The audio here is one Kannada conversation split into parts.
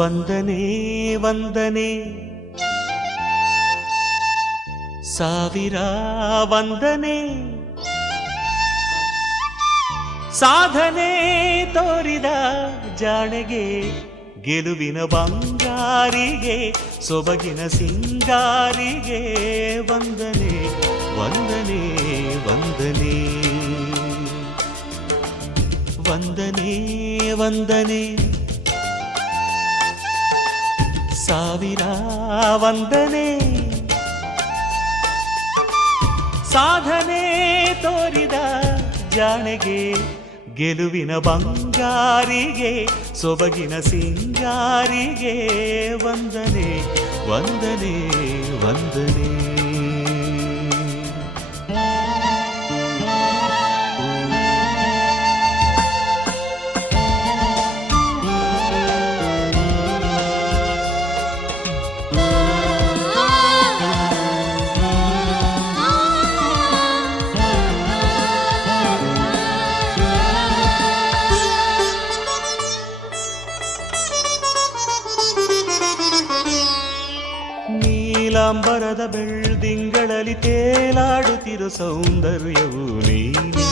ವಂದನೆ ವಂದನೆ ಸಾವಿರ ವಂದನೆ ಸಾಧನೆ ತೋರಿದ ಜಾಣೆಗೆ ಗೆಲುವಿನ ಬಂಗಾರಿಗೆ ಸೊಬಗಿನ ಸಿಂಗಾರಿಗೆ ವಂದನೆ ವಂದನೆ ವಂದನೆ ವಂದನೆ ವಂದನೆ ಸಾವಿರ ವಂದನೆ ಸಾಧನೆ ತೋರಿದ ಜಾಣೆಗೆ ಗೆಲುವಿನ ಬಂಗಾರಿಗೆ ಸೊಬಗಿನ ಸಿಂಗಾರಿಗೆ ವಂದನೆ ವಂದನೆ ವಂದನೆ ನೀಲಾಂಬರದ ಬೆಳ್ದಿಂಗಳಲ್ಲಿ ತೇಲಾಡುತ್ತಿರೋ ಸೌಂದರ್ಯವು ನೀನೆ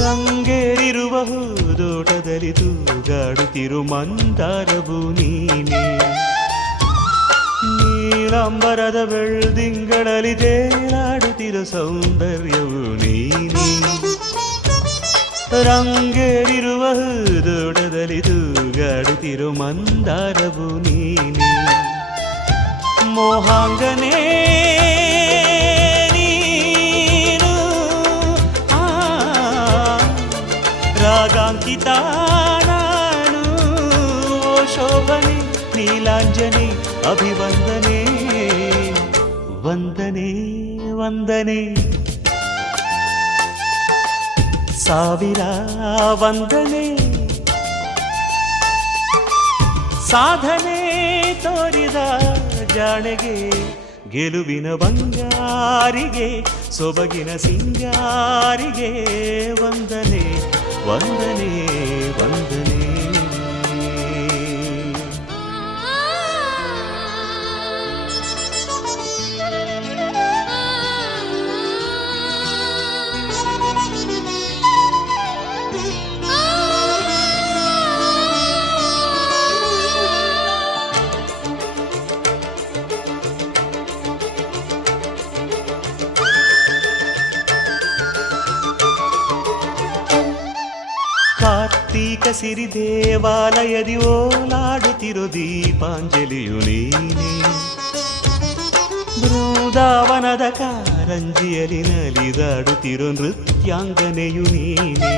ರಂಗೇರಿರುವ ಹೂದೋಟದಲ್ಲಿ ತೂಗಾಡುತ್ತಿರೋ ಮಂದಾರವು ನೀನೆ ನೀಲಾಂಬರದ ಬೆಳ್ದಿಂಗಳಲ್ಲಿ ತೇಲಾಡುತ್ತಿರೋ ಸೌಂದರ್ಯವು ನೀನೆ ರಂಗೇರಿರುವ ಹೂದೋಟದಲ್ಲಿ ತೂಗಾಡುತ್ತಿರೋ ಮಂದಾರವು ನೀನೆ ಮೋಹಾಂಗನೇ ನೀನು ರಾಗಾಂಕಿತ ನಾನು ಶೋಭನೆ ನೀಲಾಂಜನೆ ಅಭಿವಂದನೆ ವಂದನೆ ವಂದನೆ ಸಾವಿರ ವಂದನೆ ಸಾಧನೆ ತೋರಿದ ಜಾಣೆಗೆ ಗೆಲುವಿನ ಬಂಗಾರಿಗೆ ಸೊಬಗಿನ ಸಿಂಗಾರಿಗೆ ವಂದನೆ ವಂದನೆ ವಂದನೆ ಕಾರ್ತೀಕ ಸಿರಿ ದೇವಾಲಯದಿ ಓಲಾಡುತ್ತಿರೋ ದೀಪಾಂಜಲಿಯು ನೀನೆ ಬೃಂದಾವನದ ಕಾರಂಜಿಯಲ್ಲಿ ನಲಿದಾಡುತ್ತಿರೋ ನೃತ್ಯಾಂಗನೆಯು ನೀನೆ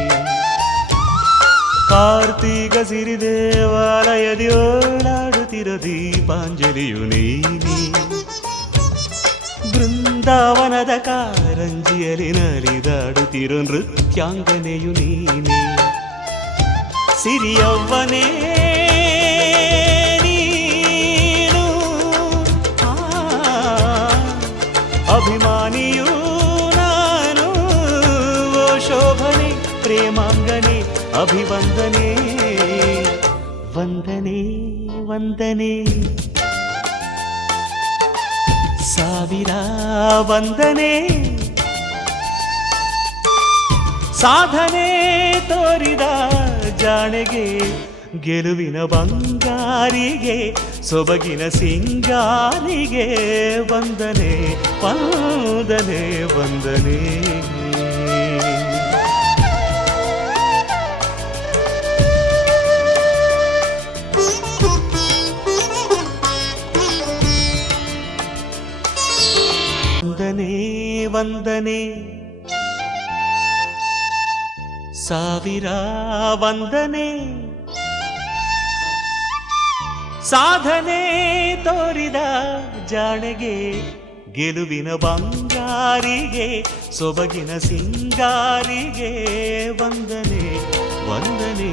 ಕಾರ್ತೀಕ ಸಿರಿ ದೇವಾಲಯದಿ ಓಲಾಡುತ್ತಿರೋ ದೀಪಾಂಜಲಿಯು ನೀನೆ ಬೃಂದಾವನದ ಕಾರಂಜಿಯಲ್ಲಿ ನಲಿದಾಡುತ್ತಿರೋ ನೃತ್ಯಾಂಗನೆಯು ನೀನೆ ಸಿರಿಯವ್ವನೇ ನೀನು ಅಭಿಮಾನಿಯೂ ನಾನು ಓ ಶೋಭನೆ ಪ್ರೇಮಾಂಗನೆ ಅಭಿವಂದನೆ ವಂದನೆ ವಂದನೆ ಸಾವಿರ ವಂದನೆ ಸಾಧನೆ ತೋರಿದ ಜಾಣೆಗೆ ಗೆಲುವಿನ ಬಂಗಾರಿಗೆ ಸೊಬಗಿನ ಸಿಂಗಾರಿಗೆ ವಂದನೆ ವಂದನೆ ವಂದನೆ ವಂದನೆ ವಂದನೆ ಸಾವಿರ ವಂದನೆ ಸಾಧನೆ ತೋರಿದ ಜಾಣೆಗೆ ಗೆಲುವಿನ ಬಂಗಾರಿಗೆ ಸೊಬಗಿನ ಸಿಂಗಾರಿಗೆ ವಂದನೆ ವಂದನೆ